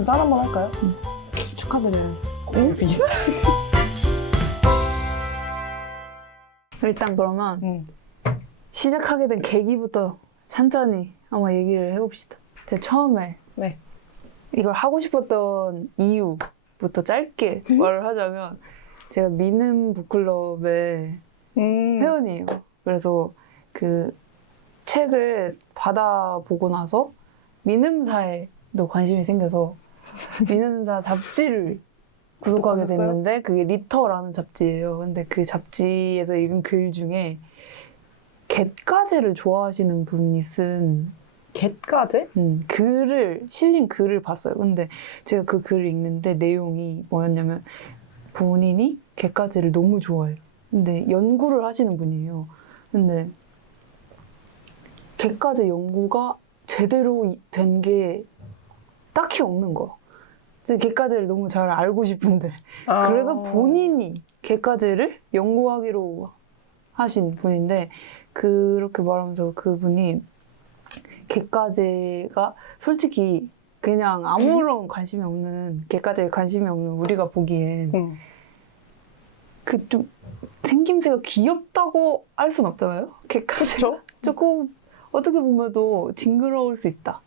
일단 짠 한번 할까요? 축하드려요. 일단 그러면 시작하게 된 계기부터 천천히 한번 얘기를 해봅시다. 제가 처음에 네. 이걸 하고 싶었던 이유부터 짧게 말을 하자면 제가 미는 북클럽의 회원이에요. 그래서 그 책을 받아보고 나서 미음사에도 관심이 생겨서 미음사 잡지를 구독하게 됐는데 그게 리터라는 잡지예요. 근데 그 잡지에서 읽은 글 중에 갯가재를 좋아하시는 분이 쓴 갯가재? 실린 글을 봤어요. 근데 제가 그 글을 읽는데 내용이 뭐였냐면 본인이 갯가재를 너무 좋아해요. 근데 연구를 하시는 분이에요. 근데 갯가재 연구가 제대로 된 게 딱히 없는 거야. 갯가재를 너무 잘 알고 싶은데 그래서 본인이 갯가재를 연구하기로 하신 분인데 그렇게 말하면서 그분이 갯가재가 솔직히 그냥 아무런 관심이 없는 갯가재에 관심이 없는 우리가 보기엔 그 좀 생김새가 귀엽다고 할 순 없잖아요. 갯가재가 조금 어떻게 보면 또 징그러울 수 있다.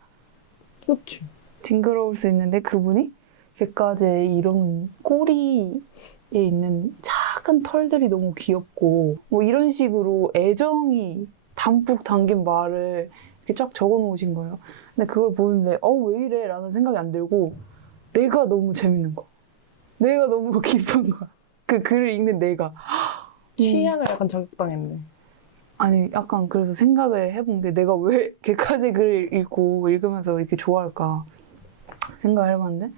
그렇죠. 징그러울 수 있는데 그분이 갯가재의 이런 꼬리에 있는 작은 털들이 너무 귀엽고 뭐 이런 식으로 애정이 담뿍 담긴 말을 이렇게 쫙 적어 놓으신 거예요. 근데 그걸 보는데 왜 이래? 라는 생각이 안 들고 내가 너무 재밌는 거. 내가 너무 기쁜 거야. 그 글을 읽는 내가. 취향을 약간 저격당했네. 아니 약간 그래서 생각을 해본 게 내가 왜 갯가재 글을 읽고 읽으면서 이렇게 좋아할까 생각을 해봤는데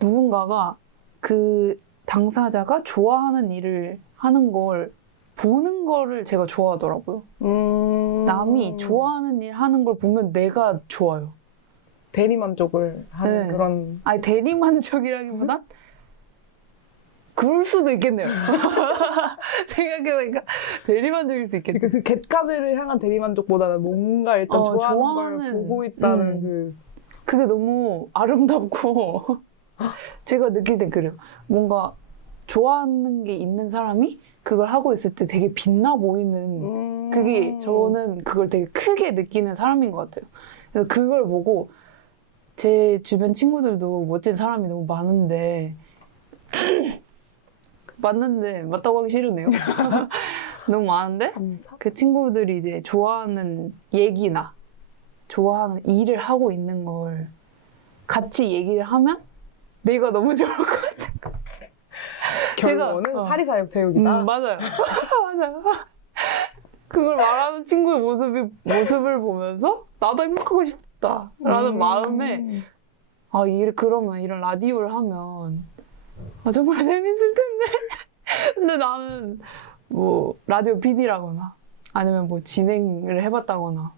누군가가 그 당사자가 좋아하는 일을 하는 걸 보는 거를 제가 좋아하더라고요. 남이 좋아하는 일 하는 걸 보면 내가 좋아요. 대리만족을 하는 그런. 아니 대리만족이라기보단 그럴 수도 있겠네요. 생각해보니까 대리만족일 수 있겠네요. 그 갯가재를 향한 대리만족보다는 뭔가 일단 좋아하는 걸 보고 있다는 그게 너무 아름답고 제가 느낄 땐 그래요. 뭔가 좋아하는 게 있는 사람이 그걸 하고 있을 때 되게 빛나 보이는 그게 저는 그걸 되게 크게 느끼는 사람인 것 같아요. 그래서 그걸 보고 제 주변 친구들도 멋진 사람이 너무 많은데 맞다고 하기 싫으네요. 너무 많은데 그 친구들이 이제 좋아하는 얘기나 좋아하는 일을 하고 있는 걸 같이 얘기를 하면 내가 너무 좋을 것 같아. 결론은 사리사욕제욕이다. 맞아요. 맞아요. 그걸 말하는 친구의 모습을 보면서 나도 행복하고 싶다라는 마음에 그러면 이런 라디오를 하면 정말 재밌을 텐데. 근데 나는 뭐 라디오 PD라거나 아니면 뭐 진행을 해봤다거나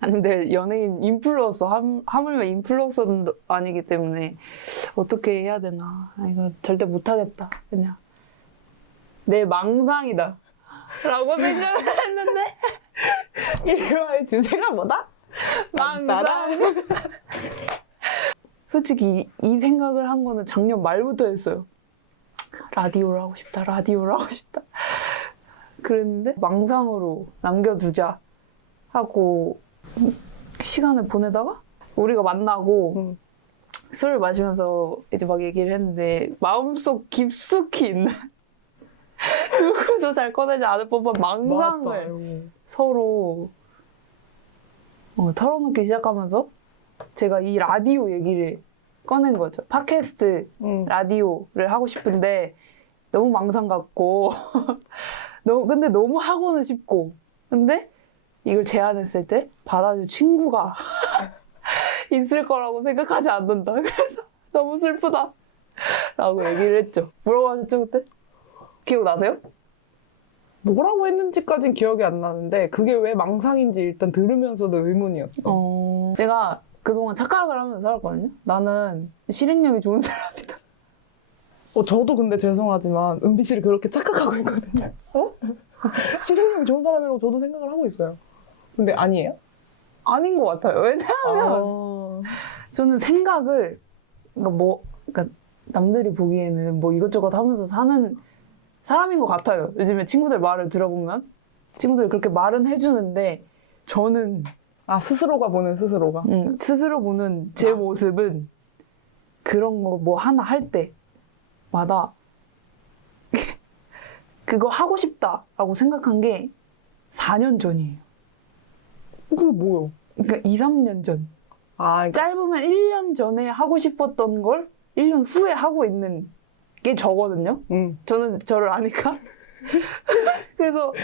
근데 연예인 인플루언서 하물며 인플루언서는 아니기 때문에 어떻게 해야 되나 이거 절대 못하겠다 그냥 내 망상이다 라고 생각을 했는데 이거의 주제가 뭐다? 망상. 솔직히 이 생각을 한 거는 작년 말부터 했어요. 라디오를 하고 싶다 그랬는데 망상으로 남겨두자 하고 시간을 보내다가 우리가 만나고 술을 마시면서 이제 막 얘기를 했는데 마음속 깊숙이 있는 누구도 잘 꺼내지 않을 법한 망상을 서로 털어놓기 시작하면서 제가 이 라디오 얘기를 꺼낸 거죠. 팟캐스트 라디오를 하고 싶은데 너무 망상 같고 근데 너무 하고는 싶고 근데 이걸 제안했을 때 받아줄 친구가 있을 거라고 생각하지 않는다. 그래서 너무 슬프다 라고 얘기를 했죠. 뭐라고 하셨죠 그때? 기억나세요? 뭐라고 했는지까지는 기억이 안 나는데 그게 왜 망상인지 일단 들으면서도 의문이었어. 제가 그동안 착각을 하면서 살았거든요. 나는 실행력이 좋은 사람이다. 저도 근데 죄송하지만 은비 씨를 그렇게 착각하고 있거든요. 실행력이 좋은 사람이라고 저도 생각을 하고 있어요. 근데 아니에요? 아닌 것 같아요. 왜냐하면 저는 생각을 그러니까 남들이 보기에는 뭐 이것저것 하면서 사는 사람인 것 같아요. 요즘에 친구들 말을 들어보면 친구들이 그렇게 말은 해주는데 저는 스스로가 보는 스스로가. 스스로 보는 제 모습은 그런 거 뭐 하나 할 때마다 그거 하고 싶다라고 생각한 게 4년 전이에요. 그게 뭐요? 그러니까 2, 3년 전. 그러니까 짧으면 1년 전에 하고 싶었던 걸 1년 후에 하고 있는 게 저거든요. 저는 저를 아니까. 그래서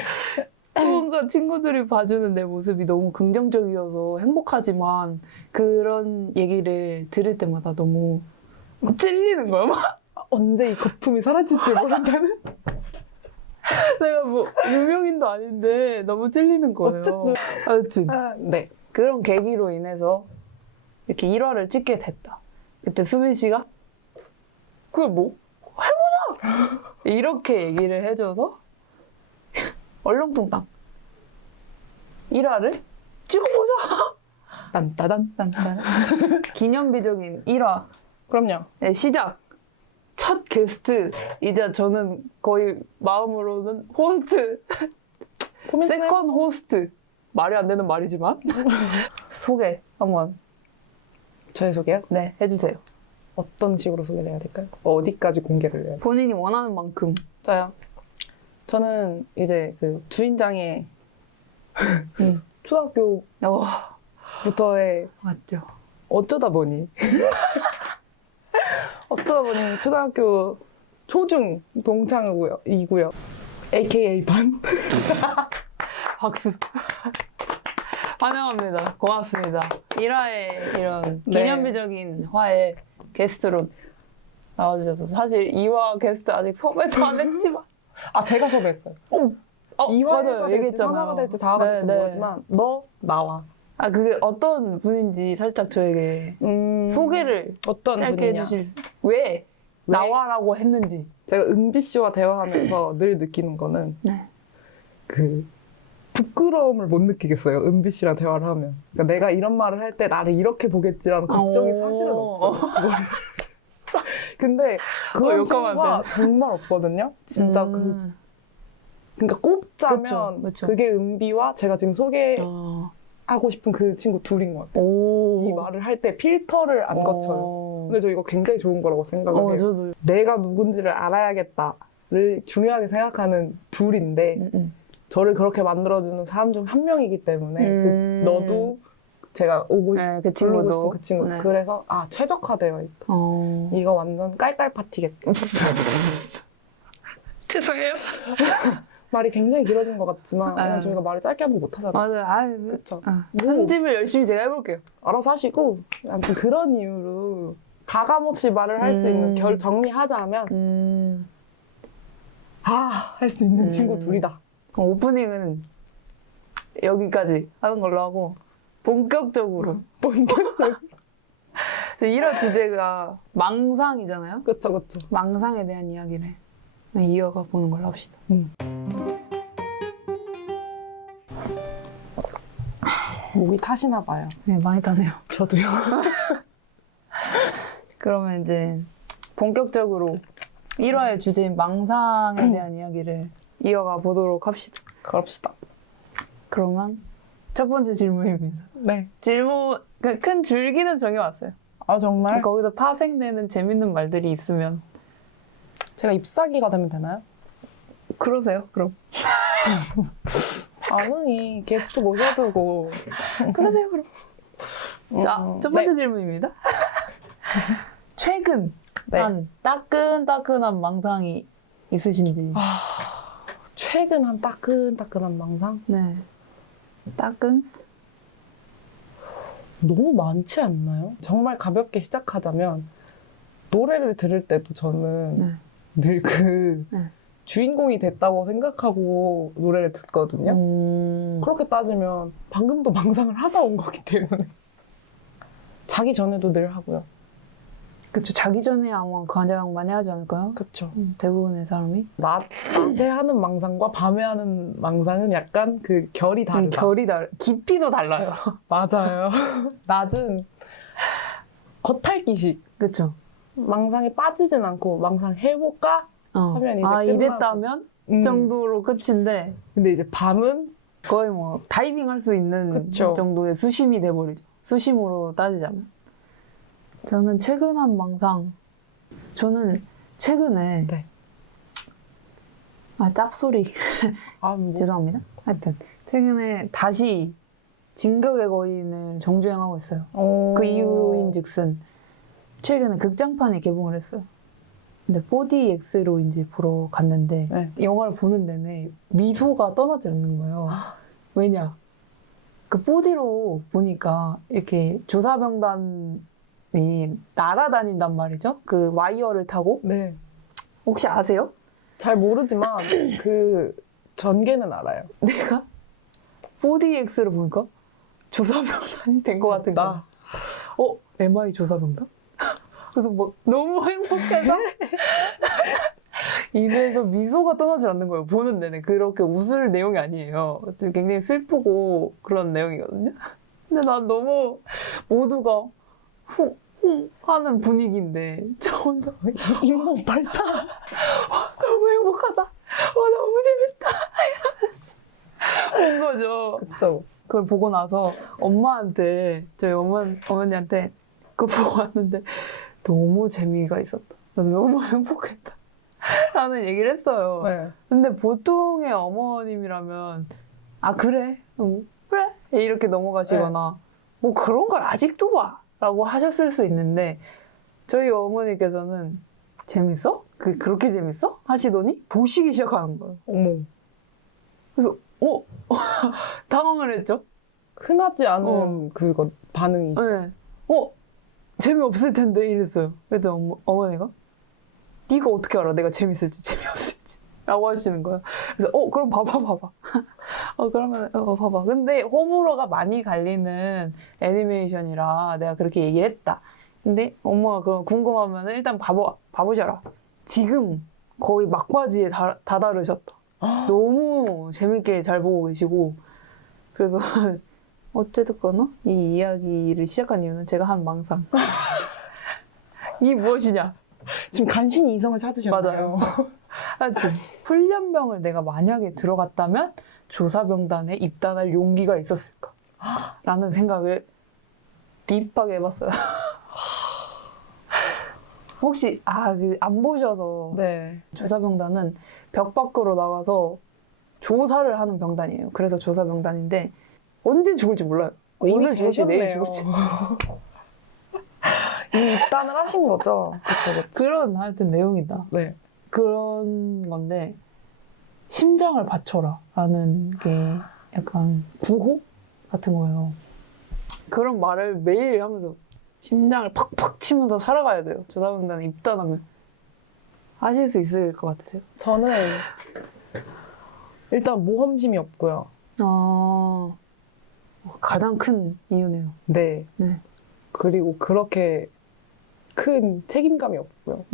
뭔가 친구들이 봐주는 내 모습이 너무 긍정적이어서 행복하지만 그런 얘기를 들을 때마다 너무 찔리는 거야. 막. 언제 이 거품이 사라질지 모른다는? 내가 뭐 유명인도 아닌데 너무 찔리는 거예요. 어쨌든. 아무튼 네. 그런 계기로 인해서 이렇게 1화를 찍게 됐다. 그때 수민 씨가 그걸 뭐 해보자! 이렇게 얘기를 해줘서 얼렁뚱땅 1화를 찍어보자! 딴따단딴따단 기념비적인 1화 그럼요. 시작! 첫 게스트 이제 저는 거의 마음으로는 호스트 세컨 호스트 말이 안 되는 말이지만 소개 한번 저의 소개요? 네 해주세요. 어떤 식으로 소개를 해야 될까요? 어디까지 공개를 해야 될까요? 본인이 원하는 만큼. 저요. 저는 이제 그 주인장의 초등학교부터의 맞죠. 어쩌다 보니 초등학교 초중 동창이고요. AKA 반. 박수. 환영합니다. 고맙습니다. 1화의 이런 네. 기념비적인 화에 게스트로 나와주셔서 사실 2화 게스트 아직 섭외도 안 했지만 제가 섭외했어요. 2화가 맞아요. 될지 얘기했잖아요. 3화가 될지 4화가 될지 네, 네. 모르지만 너 나와. 그게 어떤 분인지 살짝 저에게 소개를 어떤 짧게 분이냐. 해주실 왜 나와라고 했는지. 제가 은비 씨와 대화하면서 늘 느끼는 거는 네. 그 부끄러움을 못 느끼겠어요. 은비 씨랑 대화를 하면. 그러니까 내가 이런 말을 할 때 나를 이렇게 보겠지라는 걱정이 사실은 없어요. 근데 그런 욕하면 친구가 안 정말 없거든요. 진짜 그러니까 꼽자면 그쵸. 그게 은비와 제가 지금 소개하고 싶은 그 친구 둘인 것 같아요. 이 말을 할 때 필터를 안 거쳐요. 근데 저 이거 굉장히 좋은 거라고 생각을 해요. 저도. 내가 누군지를 알아야겠다를 중요하게 생각하는 둘인데 저를 그렇게 만들어주는 사람 중 한 명이기 때문에 너도 제가 오고 네, 그 부르고 친구도. 싶은 그 친구. 네. 그래서 최적화되어 있다. 이거 완전 깔깔 파티겠다. 죄송해요. 말이 굉장히 길어진 것 같지만 아. 그냥 저희가 말을 짧게 하면 못하잖아요. 맞아요. 그쵸. 편집을 열심히 제가 해볼게요. 알아서 하시고 아무튼 그런 이유로 가감 없이 말을 할 수 있는 정리하자면 할 수 있는 친구 둘이다. 오프닝은 여기까지 하는 걸로 하고 본격적으로 1화 주제가 망상이잖아요. 그쵸. 망상에 대한 이야기를 이어가 보는 걸로 합시다. 목이 타시나 봐요. 네, 많이 타네요. 저도요. 그러면 이제 본격적으로 1화의 주제인 망상에 대한 이야기를 이어가 보도록 합시다. 그럽시다. 그러면 첫 번째 질문입니다. 네. 큰 줄기는 정해왔어요. 정말? 거기서 파생되는 재밌는 말들이 있으면 제가 ip사귀가 되면 되나요? 그러세요, 그럼. 반응이 게스트 모셔두고. 그러세요, 그럼. 자, 첫 번째 네. 질문입니다. 최근 네. 한 따끈따끈한 망상이 있으신지. 최근 한 따끈따끈한 망상? 네. 따끈? 너무 많지 않나요? 정말 가볍게 시작하자면 노래를 들을 때도 저는 늘 네. 주인공이 됐다고 생각하고 노래를 듣거든요. 그렇게 따지면 방금도 망상을 하다 온 거기 때문에 자기 전에도 늘 하고요. 그쵸. 자기 전에 아마 가장 많이 하지 않을까요? 그쵸. 대부분의 사람이. 낮에 하는 망상과 밤에 하는 망상은 약간 그 결이 다르다. 결이 깊이도 달라요. 맞아요. 낮은 겉핥기식. 그쵸. 망상에 빠지진 않고 망상 해볼까 하면 이제 끝나고. 이랬다면 정도로 끝인데 근데 이제 밤은 거의 뭐 다이빙 할 수 있는 그쵸. 정도의 수심이 돼버리죠. 수심으로 따지자면. 저는 최근 한 망상. 저는 최근에 네. 짭소리. 뭐. 죄송합니다. 하여튼 최근에 다시 진격의 거인을 정주행하고 있어요. 그 이유인즉슨 최근에 극장판이 개봉을 했어요. 근데 4DX로 이제 보러 갔는데 네. 영화를 보는 내내 미소가 떠나지 않는 거예요. 왜냐? 그 4D로 보니까 이렇게 조사병단이 날아다닌단 말이죠. 그 와이어를 타고. 네. 혹시 아세요? 잘 모르지만 그 전개는 알아요. 내가 4DX를 보니까 조사병단이 된 것 같은 거야. MI 조사병단? 그래서 뭐 너무 행복해서 입에서 미소가 떠나질 않는 거예요. 보는 내내. 그렇게 웃을 내용이 아니에요. 지금 굉장히 슬프고 그런 내용이거든요. 근데 난 너무 모두가 후 하는 분위기인데 저 혼자 잇몸 발사. 너무 행복하다. 너무 재밌다. 이러면서 온 거죠. 그쵸. 그걸 보고 나서 엄마한테 저희 어머니한테 그걸 보고 왔는데 너무 재미가 있었다. 나는 너무 행복했다. 라는 얘기를 했어요. 네. 근데 보통의 어머님이라면 그래 그래 이렇게 넘어가시거나 뭐 그런 걸 아직도 봐 라고 하셨을 수 있는데 저희 어머니께서는 재밌어? 그렇게 재밌어? 하시더니 보시기 시작하는 거예요. 어머. 그래서 당황을 했죠. 흔하지 않은 그거 반응이죠. 네. 재미없을 텐데 이랬어요. 그랬더니 어머니가 네가 어떻게 알아? 내가 재밌을지 재미없을지 라고 하시는 거예요. 그래서 그럼 봐봐. 그러면 봐봐. 근데 호불호가 많이 갈리는 애니메이션이라 내가 그렇게 얘기를 했다. 근데 엄마가 그럼 궁금하면 일단 봐보셔라. 지금 거의 막바지에 다다르셨다. 너무 재밌게 잘 보고 계시고 그래서 어쨌거나 이 이야기를 시작한 이유는 제가 한 망상. 이 무엇이냐? 지금 간신히 이성을 찾으셨나요? 맞아요. 하여튼 훈련병을 내가 만약에 들어갔다면 조사병단에 입단할 용기가 있었을까? 라는 생각을 딥하게 해봤어요. 혹시 안 보셔서 네. 조사병단은 벽 밖으로 나가서 조사를 하는 병단이에요. 그래서 조사병단인데 언제 죽을지 몰라요. 이미 오늘 죽을지 내일 되셨네요. 죽을지. 이미 입단을 하신 거죠? 그쵸. 그런 하여튼 내용이다. 네. 그런 건데 심장을 바쳐라 라는 게 약간 구호 같은 거예요. 그런 말을 매일 하면서 심장을 팍팍 치면서 살아가야 돼요. 조사병단에 입단하면. 하실 수 있을 것 같으세요? 저는 일단 모험심이 없고요. 가장 큰 이유네요. 네. 네. 그리고 그렇게 큰 책임감이 없고요.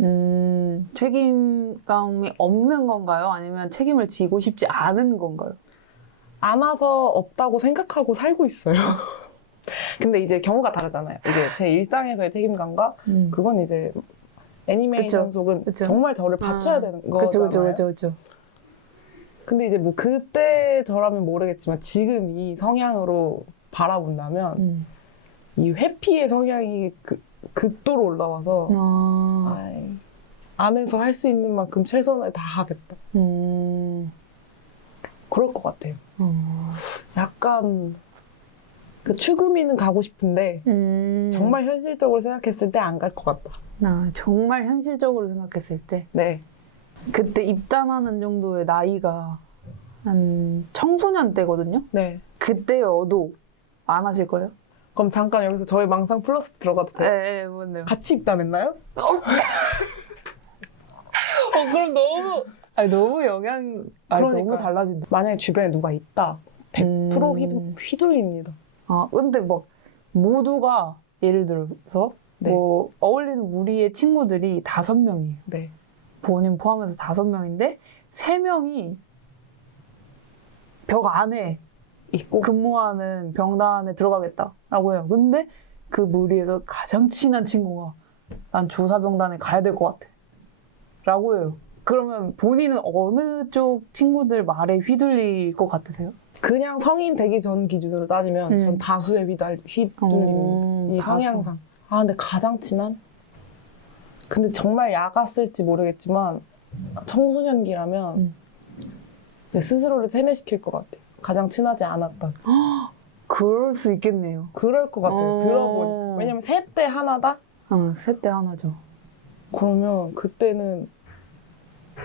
책임감이 없는 건가요? 아니면 책임을 지고 싶지 않은 건가요? 안 와서 없다고 생각하고 살고 있어요. 근데 이제 경우가 다르잖아요. 이게 제 일상에서의 책임감과 그건 이제 애니메이션 그쵸. 속은 그쵸. 정말 저를 받쳐야 되는 거잖아요. 그쵸. 근데 이제 뭐 그때 저라면 모르겠지만 지금 이 성향으로 바라본다면 이 회피의 성향이 극도로 올라와서 안에서 할 수 있는 만큼 최선을 다하겠다. 그럴 것 같아요. 약간 그 추구미는 가고 싶은데 정말 현실적으로 생각했을 때 안 갈 것 같다. 정말 현실적으로 생각했을 때 네. 그때 입단하는 정도의 나이가 한 청소년 때거든요. 네. 그때여도 안 하실 거예요? 그럼 잠깐 여기서 저희 망상 플러스 들어가도 돼요? 네, 뭔데요? 같이 입단했나요? 그럼 너무 영향, 너무 달라진다. 만약에 주변에 누가 있다, 100% 휘둘립니다. 근데 막 모두가 예를 들어서 네. 뭐 어울리는 무리의 친구들이 5명이에요. 네. 본인 포함해서 5명인데 3명이 벽 안에 있고 근무하는 병단에 들어가겠다라고 해요. 근데 그 무리에서 가장 친한 친구가 난 조사병단에 가야 될 것 같아. 라고 해요. 그러면 본인은 어느 쪽 친구들 말에 휘둘릴 것 같으세요? 그냥 성인 되기 전 기준으로 따지면 전 다수에 휘둘리는 이 다수. 성향상. 아 근데 가장 친한? 근데 정말 야갔을지 모르겠지만 청소년기라면 내 스스로를 세뇌시킬 것 같아. 가장 친하지 않았던. 그럴 수 있겠네요. 그럴 것 같아요. 들어보니. 왜냐면 셋 대 하나다? 셋 대 하나죠. 그러면 그때는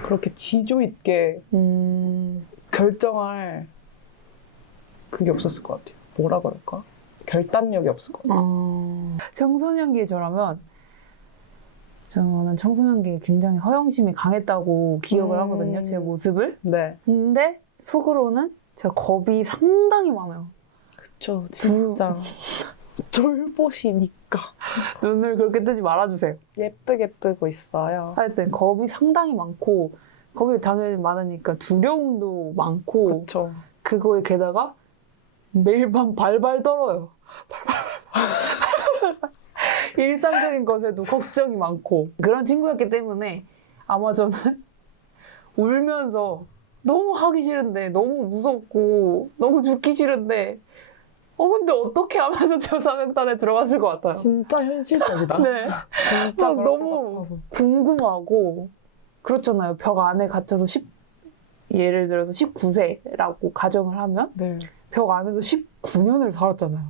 그렇게 지조 있게 결정할 그게 없었을 것 같아요. 뭐라 그럴까? 결단력이 없을 것 같아요. 청소년기에 저라면 저는 청소년기에 굉장히 허영심이 강했다고 기억을 하거든요. 제 모습을. 네. 근데 속으로는 제가 겁이 상당히 많아요. 그쵸. 진짜. 쫄보시니까. 눈을 그렇게 뜨지 말아주세요. 예쁘게 뜨고 있어요. 하여튼 겁이 상당히 많고 겁이 당연히 많으니까 두려움도 많고 그쵸. 그거에 게다가 매일 밤 발발 떨어요. 일상적인 것에도 걱정이 많고 그런 친구였기 때문에 아마 저는 울면서 너무 하기 싫은데 너무 무섭고 너무 죽기 싫은데 근데 어떻게 하면서 조사병단에 들어갔을 것 같아요. 진짜 현실적이다. 네. 진짜 막 그럴 너무 것 같아서. 궁금하고 그렇잖아요. 벽 안에 갇혀서 예를 들어서 19세라고 가정을 하면 네. 벽 안에서 19년을 살았잖아요.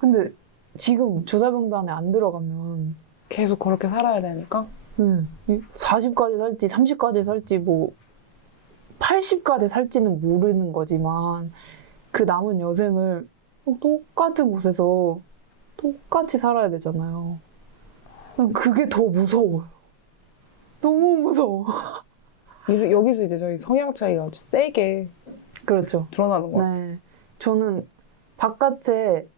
근데 지금 조사병단에 안 들어가면 계속 그렇게 살아야 되니까. 40까지 살지 30까지 살지 뭐 80까지 살지는 모르는 거지만 그 남은 여생을 똑같은 곳에서 똑같이 살아야 되잖아요. 난 그게 더 무서워요. 너무 무서워. 여기서 이제 저희 성향 차이가 아주 세게 그렇죠. 드러나는 것 같아요. 네. 저는 바깥에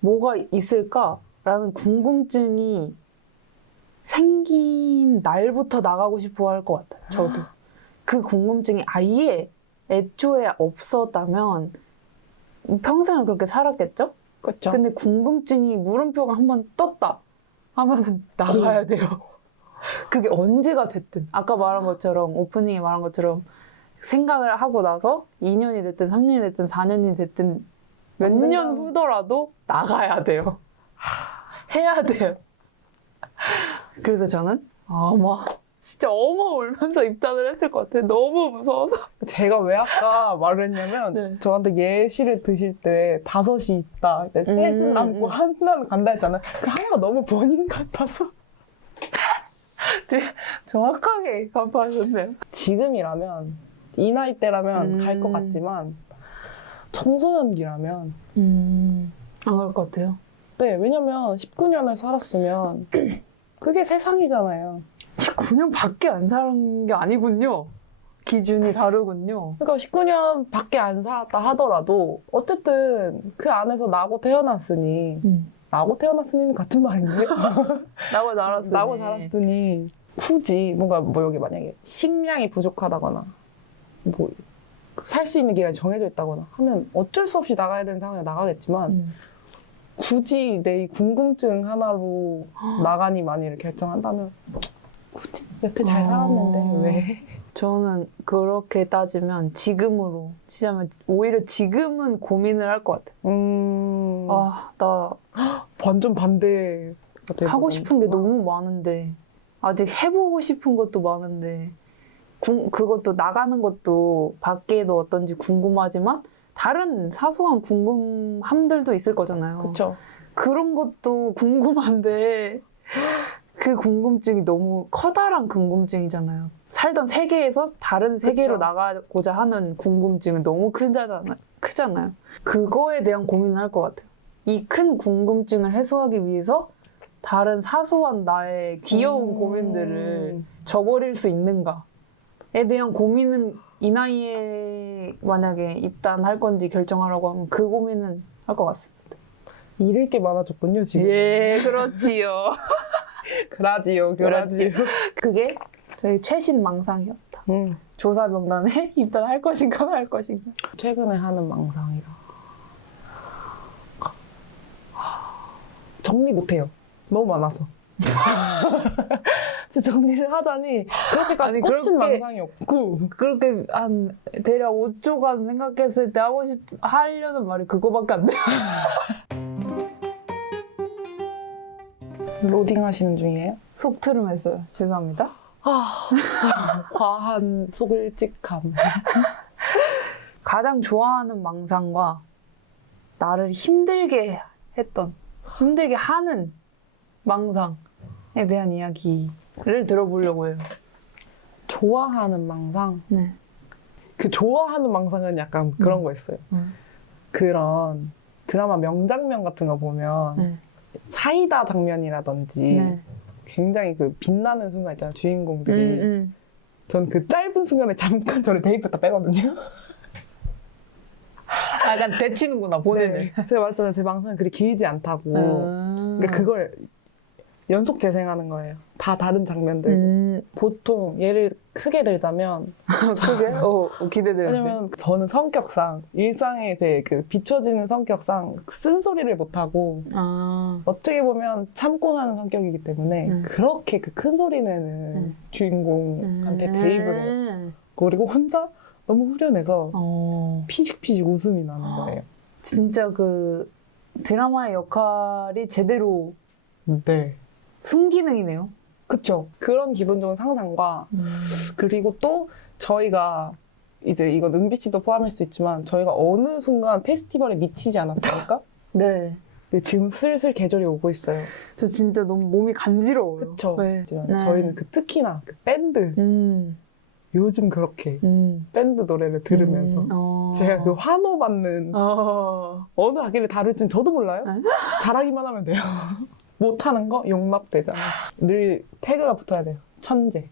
뭐가 있을까라는 궁금증이 생긴 날부터 나가고 싶어 할 것 같아요. 저도. 그 궁금증이 아예 애초에 없었다면 평생을 그렇게 살았겠죠? 그렇죠. 근데 궁금증이 물음표가 한번 떴다 하면은 나가야 돼요. 그게 언제가 됐든 아까 말한 것처럼 오프닝에 말한 것처럼 생각을 하고 나서 2년이 됐든 3년이 됐든 4년이 됐든 몇 년 후더라도 나가야 돼요. 해야 돼요. 그래서 저는 아마 진짜 어마 울면서 입단을 했을 것 같아요. 너무 무서워서. 제가 왜 아까 말을 했냐면 네. 저한테 예시를 드실 때 5이 있다. 셋은 남고 하나는 간다 했잖아요. 그 하나가 너무 본인 같아서. 정확하게 간파하셨네요. 지금이라면 이 나이 때라면 갈 것 같지만 청소년기라면 안 갈 것 같아요. 네, 왜냐면 19년을 살았으면 그게 세상이잖아요. 19년 밖에 안 사는 게 아니군요. 기준이 다르군요. 그러니까 19년 밖에 안 살았다 하더라도 어쨌든 그 안에서 나고 태어났으니 나고 태어났으니는 같은 말인데 나고 자랐으니. 나고 자랐으니 굳이 뭔가 뭐 여기 만약에 식량이 부족하다거나 뭐 살 수 있는 기간이 정해져 있다거나 하면 어쩔 수 없이 나가야 되는 상황에 나가겠지만 굳이 내 이 궁금증 하나로 나가니 마니를 결정한다면 굳이 여태 잘 살았는데 왜? 저는 그렇게 따지면 지금으로 치자면 오히려 지금은 고민을 할 것 같아요. 나 완전 반대. 하고 싶은 게 너무 많은데 아직 해보고 싶은 것도 많은데 그것도 나가는 것도 밖에도 어떤지 궁금하지만 다른 사소한 궁금함들도 있을 거잖아요. 그렇죠. 그런 것도 궁금한데 그 궁금증이 너무 커다란 궁금증이잖아요. 살던 세계에서 다른 세계로 그쵸. 나가고자 하는 궁금증은 너무 크잖아요. 그거에 대한 고민을 할 것 같아요. 이 큰 궁금증을 해소하기 위해서 다른 사소한 나의 귀여운 고민들을 저버릴 수 있는가에 대한 고민은 이 나이에 만약에 입단할 건지 결정하라고 하면 그 고민은 할 것 같습니다. 잃을 게 많아졌군요, 지금. 예, 그렇지요. 그라지요. 그게 저희 최신 망상이었다. 조사 명단에 입단할 것인가 말 것인가. 최근에 하는 망상이라. 정리 못해요. 너무 많아서. 정리를 하자니 그렇게까지 아니, 꽂힌 그렇게- 망상이 없고 그렇게 한 대략 5초간 생각했을 때 하려는 말이 그거밖에 안 돼. 로딩 하시는 중이에요? 속트름했어요. 죄송합니다. 과한 속을직함. 가장 좋아하는 망상과 나를 힘들게 하는 망상에 대한 이야기를 들어보려고 해요. 좋아하는 망상? 네. 그 좋아하는 망상은 약간 그런 거 있어요. 그런 드라마 명장면 같은 거 보면 네. 사이다 장면이라든지 네. 굉장히 그 빛나는 순간 있잖아요. 주인공들이. 전 그 짧은 순간에 잠깐 저를 대입했다 빼거든요. 약간 데치는구나, 본인을. 네. 제가 말했잖아요. 제 망상은 그리 길지 않다고. 그러니까 그걸 연속 재생하는 거예요. 다 다른 장면들. 보통 예를 크게 들자면 그게? 기대되는데. 왜냐면 저는 성격상 일상에 제 그 비춰지는 성격상 쓴소리를 못하고 어떻게 보면 참고 사는 성격이기 때문에 그렇게 그 큰 소리 내는 주인공한테 대입을 해요. 그리고 혼자 너무 후련해서 피식피식 웃음이 나는 거예요. 진짜 그 드라마의 역할이 제대로 네. 순기능이네요. 그쵸. 그런 기분 좋은 상상과 그리고 또 저희가 이제 이건 은비 씨도 포함일 수 있지만 저희가 어느 순간 페스티벌에 미치지 않았습니까? 네. 지금 슬슬 계절이 오고 있어요. 저 진짜 너무 몸이 간지러워요. 그쵸. 네. 하지만 네. 저희는 그 특히나 그 밴드 요즘 그렇게 밴드 노래를 들으면서 제가 그 환호받는 어느 악기를 다룰지는 저도 몰라요. 잘하기만 하면 돼요. 못하는 거 용납되잖아요. 늘 태그가 붙어야 돼요. 천재.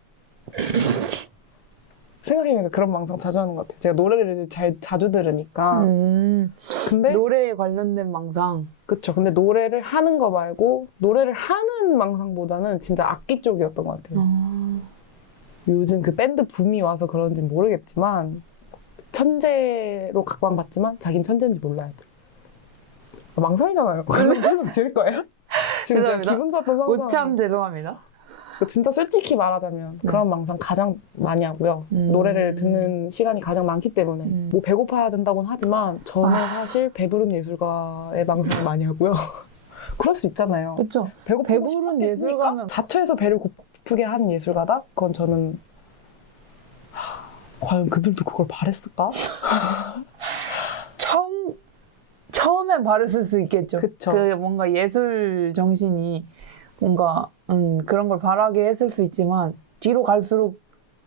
생각해보니까 그런 망상 자주 하는 것 같아요. 제가 노래를 자주 들으니까. 근데 노래에 관련된 망상. 그쵸. 근데 노래를 하는 거 말고 노래를 하는 망상보다는 진짜 악기 쪽이었던 것 같아요. 요즘 그 밴드 붐이 와서 그런지 모르겠지만 천재로 각광받지만 자기는 천재인지 몰라요. 망상이잖아요. 계속 지을 거예요? 지금 제가 죄송합니다. 기분 좋았던 상상. 오참 죄송합니다. 진짜 솔직히 말하자면 그런 망상 가장 많이 하고요. 노래를 듣는 시간이 가장 많기 때문에 뭐 배고파야 된다고는 하지만 저는 사실 배부른 예술가의 망상을 많이 하고요. 그럴 수 있잖아요. 그렇죠. 배부른 예술가면 자초해서 배를 고프게 하는 예술가다? 그건 저는 과연 그들도 그걸 바랬을까? 처음엔 바랬을 수 있겠죠. 그쵸. 그 뭔가 예술 정신이 뭔가 그런 걸 바라게 했을 수 있지만 뒤로 갈수록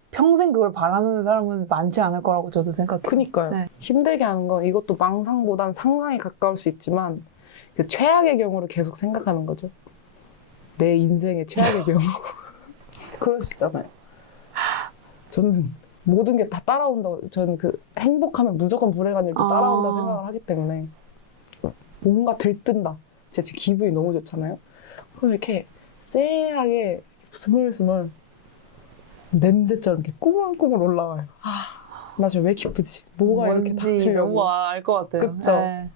평생 그걸 바라는 사람은 많지 않을 거라고 저도 생각해요. 그니까요. 네. 힘들게 하는 건 이것도 망상보단 상상에 가까울 수 있지만 그 최악의 경우를 계속 생각하는 거죠. 내 인생의 최악의 경우. 그럴 수 있잖아요. 저는 모든 게 다 따라온다고. 저는 그 행복하면 무조건 불행한 일도 따라온다 생각을 하기 때문에 뭔가 들뜬다. 제가 지금 기분이 너무 좋잖아요. 그럼 이렇게 쎄하게 스물스물 냄새처럼 이렇게 꾸물꾸물 올라와요. 나 지금 왜 기쁘지? 뭐가 이렇게 닥치려고. 너무 알 것 같아요. 그쵸? 네.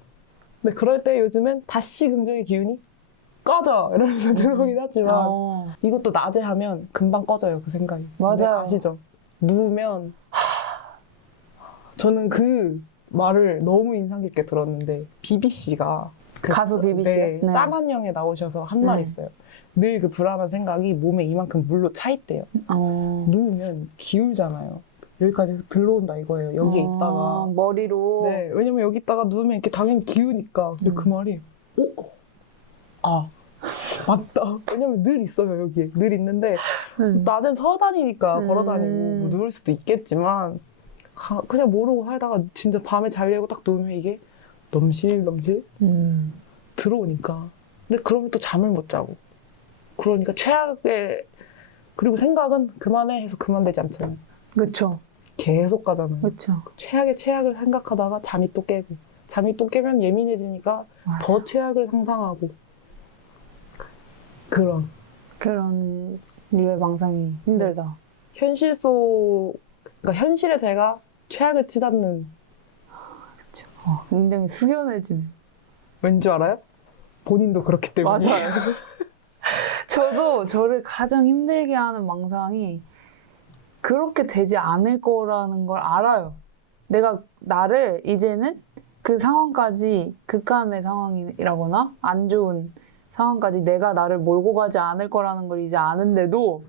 근데 그럴 때 요즘엔 다시 긍정의 기운이 꺼져! 이러면서 들어오긴 하지만 이것도 낮에 하면 금방 꺼져요, 그 생각이. 맞아요. 아시죠? 누우면 저는 그 말을 너무 인상 깊게 들었는데 비비씨가 가수 비비 씨. 네, 짠한 형에 나오셔서 한 말 있어요. 늘 그 불안한 생각이 몸에 이만큼 물로 차 있대요. 누우면 기울잖아요. 여기까지 들러온다 이거예요. 여기에 있다가 머리로. 네, 왜냐면 여기 있다가 누우면 이렇게 당연히 기우니까. 근데 그 말이 맞다. 왜냐면 늘 있어요, 여기에. 늘 있는데 낮엔 서 다니니까 걸어 다니고 뭐 누울 수도 있겠지만 그냥 모르고 살다가 진짜 밤에 자려고 딱 누우면 이게 넘실넘실 들어오니까. 근데 그러면 또 잠을 못 자고. 그러니까 최악의 그리고 생각은 그만해 해서 그만되지 않잖아요. 그쵸. 계속 가잖아요. 그쵸. 최악의 최악을 생각하다가 잠이 또 깨고 잠이 또 깨면 예민해지니까 맞아. 더 최악을 상상하고 그런 류의 망상이 힘들다. 그러니까 현실에 제가 최악을 치닫는 그쵸. 굉장히 숙연해지네. 왠지 알아요? 본인도 그렇기 때문에. 맞아요. 저도 저를 가장 힘들게 하는 망상이 그렇게 되지 않을 거라는 걸 알아요. 내가 나를 이제는 그 상황까지 극한의 상황이라거나 안 좋은 상황까지 내가 나를 몰고 가지 않을 거라는 걸 이제 아는데도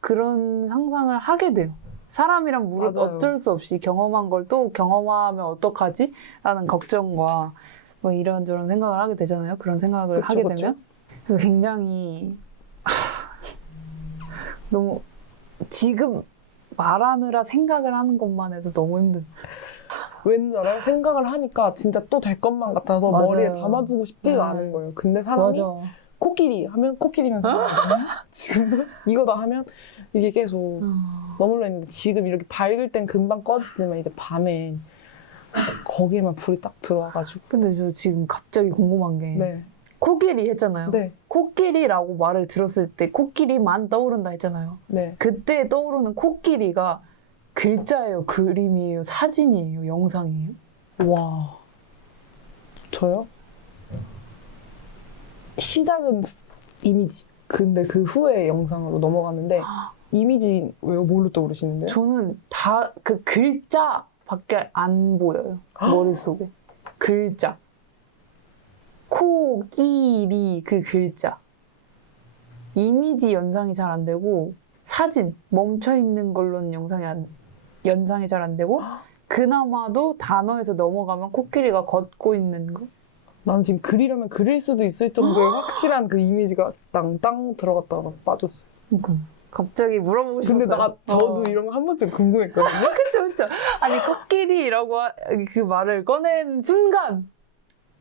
그런 상상을 하게 돼요. 사람이란 무릇 맞아요. 어쩔 수 없이 경험한 걸 또 경험하면 어떡하지? 라는 걱정과 뭐 이런저런 생각을 하게 되잖아요. 그런 생각을 그쵸, 하게 그쵸. 되면. 그래서 굉장히 너무 지금 말하느라 생각을 하는 것만 해도 너무 힘든. 왠지 알아요? 생각을 하니까 진짜 또 될 것만 같아서 맞아요. 머리에 담아두고 싶지가 네. 않은 거예요. 근데 사람이 코끼리 하면 코끼리면서 지금도 이거다 하면 이게 계속 머물러 있는데 지금 이렇게 밝을 땐 금방 꺼지지만 이제 밤에 거기에만 불이 딱 들어와가지고 근데 저 지금 갑자기 궁금한 게 네. 코끼리 했잖아요. 네. 코끼리라고 말을 들었을 때 코끼리만 떠오른다 했잖아요. 네. 그때 떠오르는 코끼리가 글자예요, 그림이에요, 사진이에요, 영상이에요? 와. 저요? 시작은 이미지. 근데 그 후에 영상으로 넘어갔는데 이미지 왜요? 뭘로 떠오르시는데요? 저는 다 그 글자밖에 안 보여요. 머릿속에. 글자. 코끼리 그 글자. 이미지 연상이 잘 안 되고 사진 멈춰있는 걸로는 연상이 잘 안 되고 그나마도 단어에서 넘어가면 코끼리가 걷고 있는 거. 난 지금 그리려면 그릴 수도 있을 정도의 확실한 그 이미지가 땅땅 들어갔다가 막 빠졌어요. 갑자기 물어보고 싶었어요. 근데 저도 이런 거 한 번쯤 궁금했거든요. 그쵸. 아니 코끼리라고 그 말을 꺼낸 순간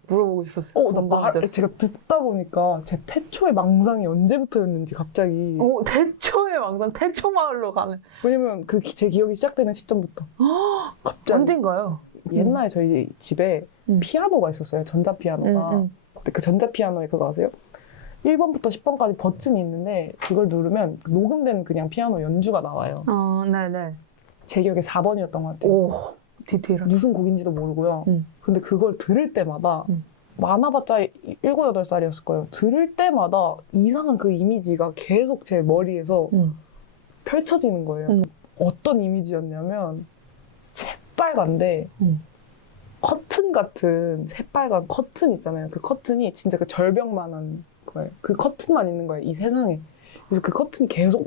물어보고 싶었어요. 제가 듣다 보니까 제 태초의 망상이 언제부터였는지 갑자기. 태초의 망상, 태초마을로 가는. 왜냐면 제 기억이 시작되는 시점부터. 갑자기. 언젠가요? 옛날에 저희 집에 피아노가 있었어요. 전자피아노가. 근데 그 전자피아노에 그거 아세요? 1번부터 10번까지 버튼이 있는데 그걸 누르면 녹음된 그냥 피아노 연주가 나와요. 네네. 제 기억에 4번이었던 것 같아요. 오, 디테일하게. 무슨 곡인지도 모르고요. 근데 그걸 들을 때마다 많아봤자 7, 8살이었을 거예요. 들을 때마다 이상한 그 이미지가 계속 제 머리에서 펼쳐지는 거예요. 어떤 이미지였냐면 새빨간데 커튼 같은 새빨간 커튼 있잖아요. 그 커튼이 진짜 그 절벽만한 거예요. 그 커튼만 있는 거예요. 이 세상에. 그래서 그 커튼이 계속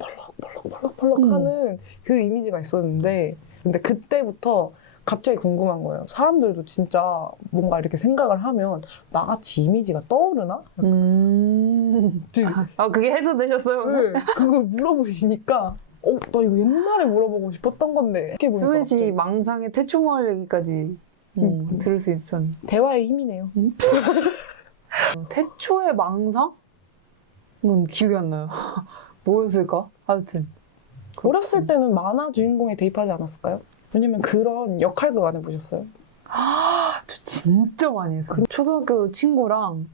펄럭펄럭 하는 그 이미지가 있었는데 근데 그때부터 갑자기 궁금한 거예요. 사람들도 진짜 뭔가 이렇게 생각을 하면 나같이 이미지가 떠오르나? 그게 해소되셨어요? 네, 그걸 물어보시니까 나 이거 옛날에 물어보고 싶었던 건데 이렇게 보니까 수민 씨 갑자기 망상의 태초마을 얘기까지 들을 수 있었는데 대화의 힘이네요. 태초의 망상? 이건 기억이 안 나요. 뭐였을까? 하여튼 어렸을 때는 만화 주인공에 대입하지 않았을까요? 왜냐면 그런 역할극 안 해보셨어요? 저 진짜 많이 했어요. 초등학교 친구랑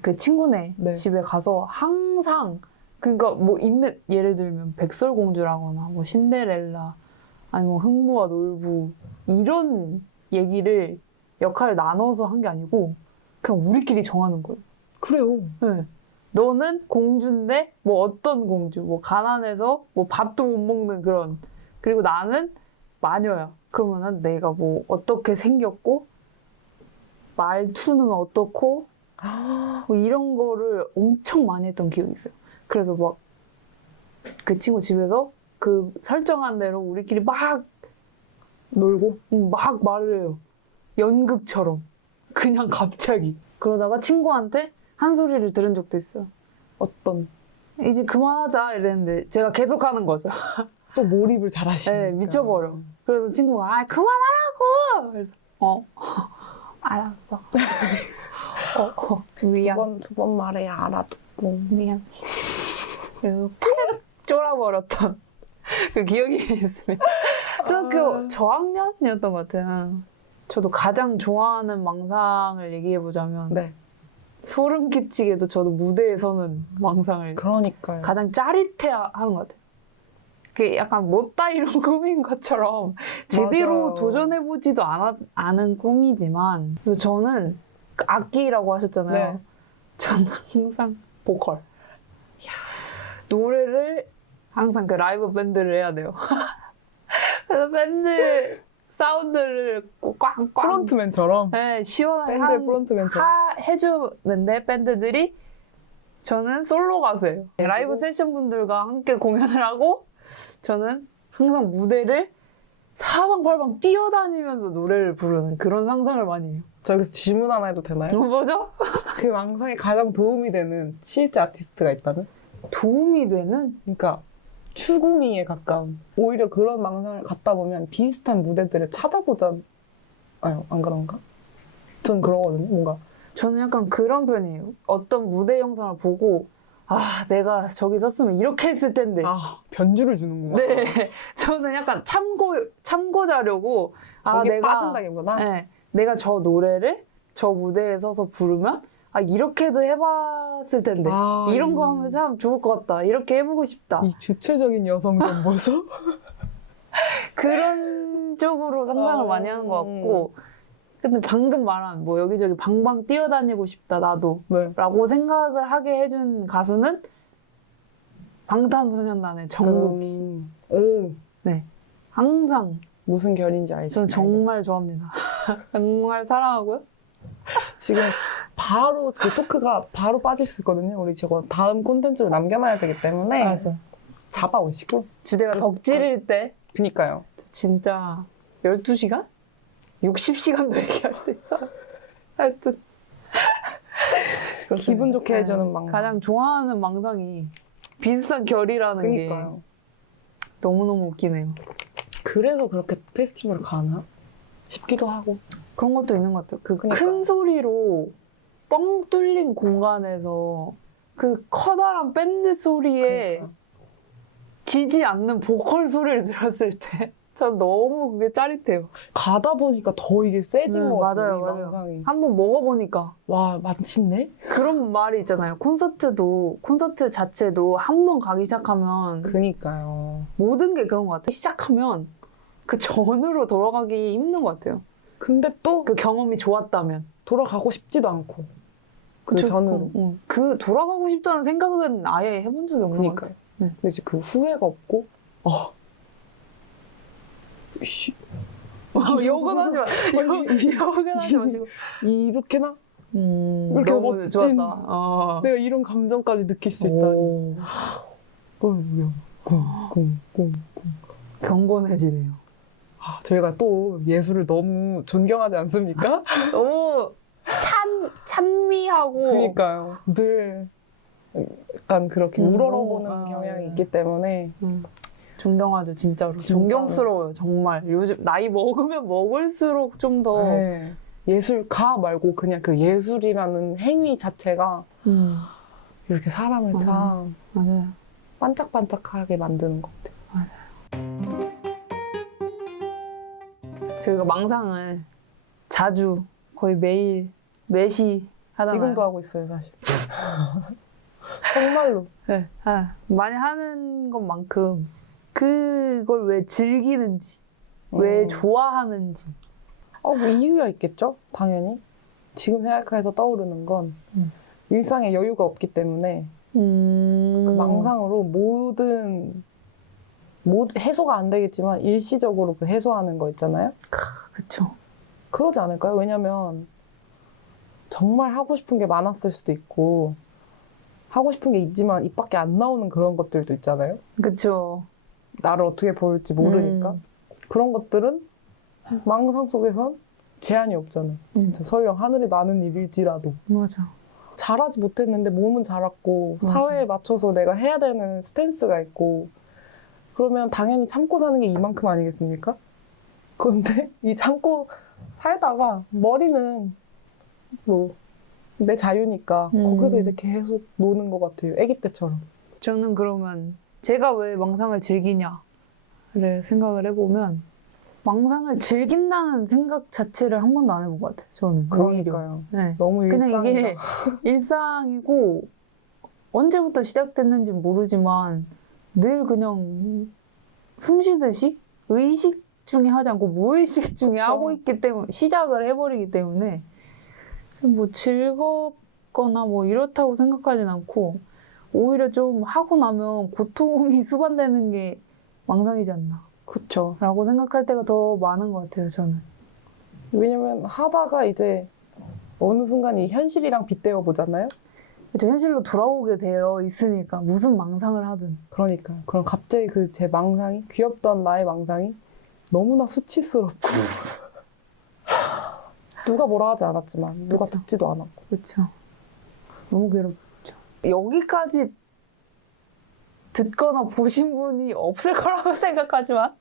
그 친구네 네. 집에 가서 항상 그러니까 뭐 있는 예를 들면 백설공주라거나 뭐 신데렐라 아니면 뭐 흥부와 놀부 이런 얘기를 역할을 나눠서 한 게 아니고 그냥 우리끼리 정하는 거예요. 그래요. 네. 너는 공주인데 뭐 어떤 공주 뭐 가난해서 뭐 밥도 못 먹는 그런 그리고 나는 마녀야. 그러면은 내가 뭐 어떻게 생겼고 말투는 어떻고 뭐 이런 거를 엄청 많이 했던 기억이 있어요. 그래서 막 그 친구 집에서 그 설정한 대로 우리끼리 막 놀고? 막 말을 해요. 연극처럼. 그냥 갑자기. 그러다가 친구한테 한 소리를 들은 적도 있어요. 어떤? 이제 그만하자 이랬는데 제가 계속 하는 거죠. 또 몰입을 잘 하시니까. 네, 미쳐버려. 그래서 친구가 그만하라고! 그래서 알았어. 미안. 두 번 말해야 알아듣고. 미안. 그래서 팍 쫄아버렸던 그 기억이 있습니다. 초등학교 저학년이었던 것 같아요. 저도 가장 좋아하는 망상을 얘기해보자면 네. 소름 끼치게도 저도 무대에 서는 망상을 그러니까요. 가장 짜릿해하는 것 같아요. 그게 약간 못다 이룬 꿈인 것처럼 제대로 맞아요. 도전해보지도 않은 꿈이지만 그래서 저는 그 악기라고 하셨잖아요. 네. 저는 항상 보컬. 노래를 항상 그 라이브 밴드를 해야 돼요. 그래서 밴드 사운드를 꽝꽝 프론트맨처럼. 네, 시원하게 밴드 프론트맨처럼. 해주는데 밴드들이 저는 솔로 가수예요. 라이브 세션 분들과 함께 공연을 하고 저는 항상 무대를 사방팔방 뛰어다니면서 노래를 부르는 그런 상상을 많이 해요. 저 여기서 질문 하나 해도 되나요? 뭐죠? 그 망상에 가장 도움이 되는 실제 아티스트가 있다면? 도움이 되는? 그러니까 추구미에 가까운. 오히려 그런 망상을 갖다 보면 비슷한 무대들을 찾아보잖아요. 안 그런가? 전 그러거든요. 뭔가 저는 약간 그런 편이에요. 어떤 무대 영상을 보고 내가 저기 섰으면 이렇게 했을 텐데. 변주를 주는구나. 네, 저는 약간 참고 자려고 거기에 빠진다기보다. 네, 내가 저 노래를 저 무대에 서서 부르면 이렇게도 해봤을 텐데 이런 거 하면 참 좋을 것 같다. 이렇게 해보고 싶다. 이 주체적인 여성 좀 보소. 그런 쪽으로 상상을 많이 하는 것 같고 근데 방금 말한 뭐 여기저기 방방 뛰어다니고 싶다 나도 네. 라고 생각을 하게 해준 가수는 방탄소년단의 정국 씨. 오, 네, 항상 무슨 결인지 알지? 저는 정말 좋아합니다. 정말 사랑하고요. 지금 바로 그 토크가 바로 빠질 수 있거든요. 우리 저거 다음 콘텐츠로 남겨놔야 되기 때문에 알았어요. 잡아오시고. 주제가 덕질일 때 그니까요. 진짜 12시간? 60시간도 얘기할 수 있어요. 하여튼 기분 좋게 해주는 망상. 가장 좋아하는 망상이 비슷한 결이라는 게 그니까요. 너무너무 웃기네요. 그래서 그렇게 페스티벌을 가나 싶기도 하고. 그런 것도 있는 것 같아요. 그 큰 그러니까. 소리로 뻥 뚫린 공간에서 그 커다란 밴드 소리에 그러니까. 지지 않는 보컬 소리를 들었을 때 전 너무 그게 짜릿해요. 가다 보니까 더 이게 세진 것 같아요. 이 맞아요. 망상이. 한번 먹어보니까 와, 맛있네? 그런 말이 있잖아요. 콘서트 자체도 한 번 가기 시작하면 그니까요. 모든 게 그런 것 같아요. 시작하면 그 전으로 돌아가기 힘든 것 같아요. 근데 또 그 경험이 좋았다면. 돌아가고 싶지도 않고. 그 그쵸? 전으로. 그 돌아가고 싶다는 생각은 아예 해본 적이 없는 것 그니까요. 같아요. 네. 근데 이제 그 후회가 없고, 욕은 하지 마. 욕은 하지 마시고. 이렇게나? 이렇게 너무 멋진. 좋았다. 내가 이런 감정까지 느낄 수 있다니. 경건해지네요. 저희가 또 예술을 너무 존경하지 않습니까? 너무 찬미하고. 그러니까요. 늘 약간 그렇게 우러러보는 너무, 경향이 있기 때문에. 존경하죠, 진짜로. 진짜로. 존경스러워요, 정말. 요즘 나이 먹으면 먹을수록 좀 더. 네. 예술가 말고 그냥 그 예술이라는 행위 자체가 이렇게 사람을 참 맞아요. 반짝반짝하게 만드는 것 같아요. 저희가 망상을 자주, 거의 매일, 매시 하잖아요. 지금도 하고 있어요, 사실. 정말로. 네. 많이 하는 것만큼 그걸 왜 즐기는지, 왜 좋아하는지. 뭐 이유가 있겠죠? 당연히. 지금 생각해서 떠오르는 건 일상에 여유가 없기 때문에 그 망상으로 모든 해소가 안 되겠지만 일시적으로 그 해소하는 거 있잖아요? 그쵸. 그러지 않을까요? 왜냐면 정말 하고 싶은 게 많았을 수도 있고 하고 싶은 게 있지만 입 밖에 안 나오는 그런 것들도 있잖아요? 그쵸. 나를 어떻게 볼지 모르니까. 그런 것들은 망상 속에선 제한이 없잖아요. 진짜 설령 하늘이 나는 일일지라도. 맞아. 잘하지 못했는데 몸은 잘했고 맞아. 사회에 맞춰서 내가 해야 되는 스탠스가 있고 그러면 당연히 참고 사는 게 이만큼 아니겠습니까? 그런데 이 참고 살다가 머리는 뭐 내 자유니까 거기서 이제 계속 노는 것 같아요. 아기 때처럼. 저는 그러면 제가 왜 망상을 즐기냐를 생각을 해보면 망상을 즐긴다는 생각 자체를 한 번도 안 해본 것 같아요. 저는. 그러니까요. 네. 너무 그냥 일상이다. 이게 일상이고 언제부터 시작됐는지 모르지만 늘 그냥 숨 쉬듯이 의식 중에 하지 않고 무의식 중에 그쵸. 하고 있기 때문에 시작을 해버리기 때문에 뭐 즐겁거나 뭐 이렇다고 생각하진 않고 오히려 좀 하고 나면 고통이 수반되는 게 망상이지 않나. 그쵸. 라고 생각할 때가 더 많은 것 같아요, 저는. 왜냐면 하다가 이제 어느 순간 이 현실이랑 빗대어 보잖아요? 그쵸, 현실로 돌아오게 되어 있으니까 무슨 망상을 하든. 그러니까. 그럼 갑자기 그 제 망상이, 귀엽던 나의 망상이 너무나 수치스럽고. 누가 뭐라 하지 않았지만, 누가 그쵸. 듣지도 않았고. 그렇죠. 너무 괴롭죠. 여기까지 듣거나 보신 분이 없을 거라고 생각하지만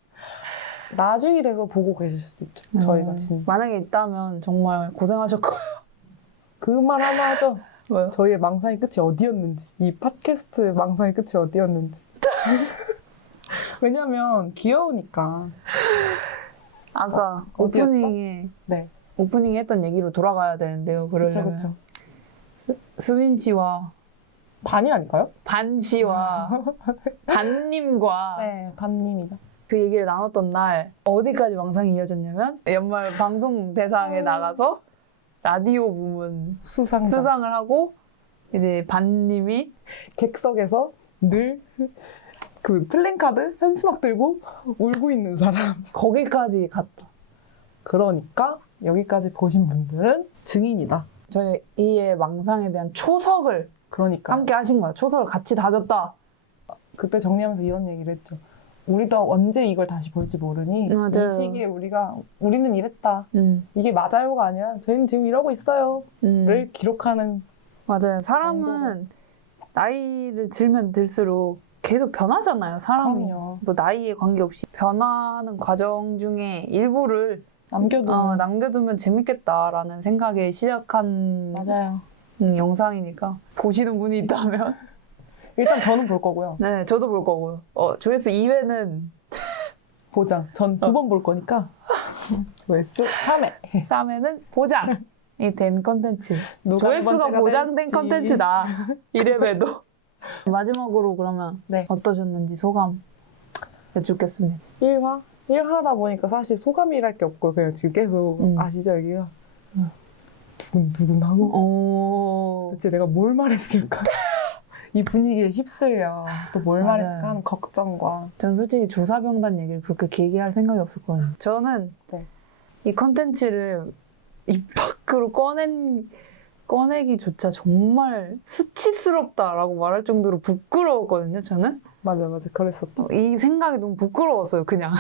나중이 돼서 보고 계실 수도 있죠. 저희가 진짜. 만약에 있다면 정말 고생하셨고요. 그 말 하나 하죠. 뭐요? 저희의 망상의 끝이 어디였는지. 이 팟캐스트 망상의 끝이 어디였는지. 왜냐면 귀여우니까. 아까 어디였죠? 오프닝에 네. 했던 얘기로 돌아가야 되는데요. 그쵸, 그러려면 그쵸. 수빈 씨와 반이라니까요? 반 씨와 반님과 네, 반님이죠. 그 얘기를 나눴던 날 어디까지 망상이 이어졌냐면 연말 방송 대상에 나가서 라디오 부문 수상상. 수상을 하고 이제 반님이 객석에서 늘 그 플랜카드 현수막 들고 울고 있는 사람. 거기까지 갔다. 그러니까 여기까지 보신 분들은 증인이다. 저희 이의 망상에 대한 초석을 그러니까 함께 하신 거야. 초석을 같이 다졌다. 그때 정리하면서 이런 얘기를 했죠. 우리도 언제 이걸 다시 볼지 모르니 맞아요. 이 시기에 우리는 이랬다. 이게 맞아요가 아니라 저희는 지금 이러고 있어요. 를 기록하는. 맞아요. 사람은 나이를 들면 들수록 계속 변하잖아요. 사람이. 그럼요. 뭐 나이에 관계없이 변하는 과정 중에 일부를 남겨두면 재밌겠다라는 생각에 시작한 맞아요. 영상이니까 보시는 분이 있다면 일단 저는 볼 거고요. 네, 저도 볼 거고요. 조회수 2회는 보장. 전 2번 볼 거니까. 조회수 3회. 3회는 보장이 된 컨텐츠. 누가 두 조회수가 번째가 보장된 될지. 컨텐츠다. 이래봬도. 마지막으로 그러면 네. 어떠셨는지 소감 여쭙겠습니다. 1화? 1화다 보니까 사실 소감이랄 게 없고 그냥 지금 계속 아시죠 여기가? 두근두근하고 도대체 내가 뭘 말했을까? 이 분위기에 휩쓸려 또 뭘 맞아요. 말했을까 하는 걱정과. 전 솔직히 조사병단 얘기를 그렇게 길게 할 생각이 없었거든요. 저는 네. 이 컨텐츠를 입 밖으로 꺼내기조차 정말 수치스럽다라고 말할 정도로 부끄러웠거든요, 저는. 맞아 그랬었죠. 이 생각이 너무 부끄러웠어요, 그냥.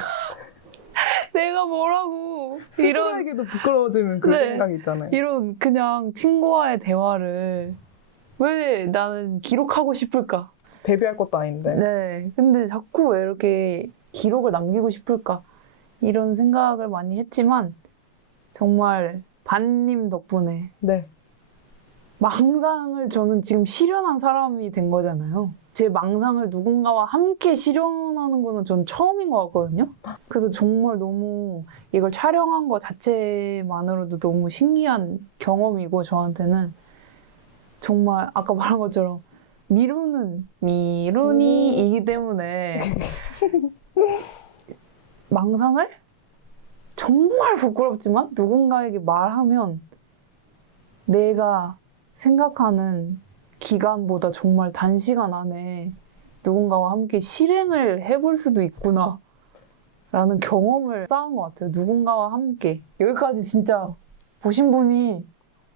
내가 뭐라고. 스스로에게도 부끄러워지는 그 네. 생각이 있잖아요. 이런 그냥 친구와의 대화를 왜 나는 기록하고 싶을까? 데뷔할 것도 아닌데. 네. 근데 자꾸 왜 이렇게 기록을 남기고 싶을까? 이런 생각을 많이 했지만 정말 반님 덕분에 네. 망상을 저는 지금 실현한 사람이 된 거잖아요. 제 망상을 누군가와 함께 실현하는 거는 전 처음인 것 같거든요. 그래서 정말 너무 이걸 촬영한 거 자체만으로도 너무 신기한 경험이고 저한테는 정말 아까 말한 것처럼 미루니이기 때문에 망상을 정말 부끄럽지만 누군가에게 말하면 내가 생각하는 기간보다 정말 단시간 안에 누군가와 함께 실행을 해볼 수도 있구나 라는 경험을 쌓은 것 같아요. 누군가와 함께. 여기까지 진짜 보신 분이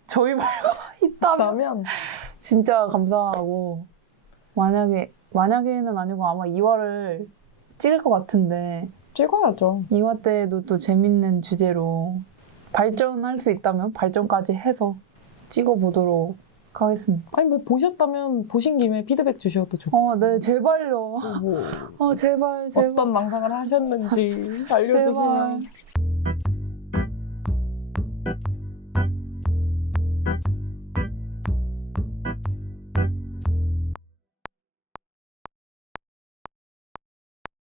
저희 말고 있다면 진짜 감사하고 만약에는 아니고 아마 2화를 찍을 것 같은데 찍어야죠. 2화 때도 또 재밌는 주제로 발전할 수 있다면 발전까지 해서 찍어보도록 하겠습니다. 아니 뭐 보셨다면 보신 김에 피드백 주셔도 좋고. 네, 제발요. 뭐 제발. 어떤 망상을 하셨는지 알려주시면. 제발.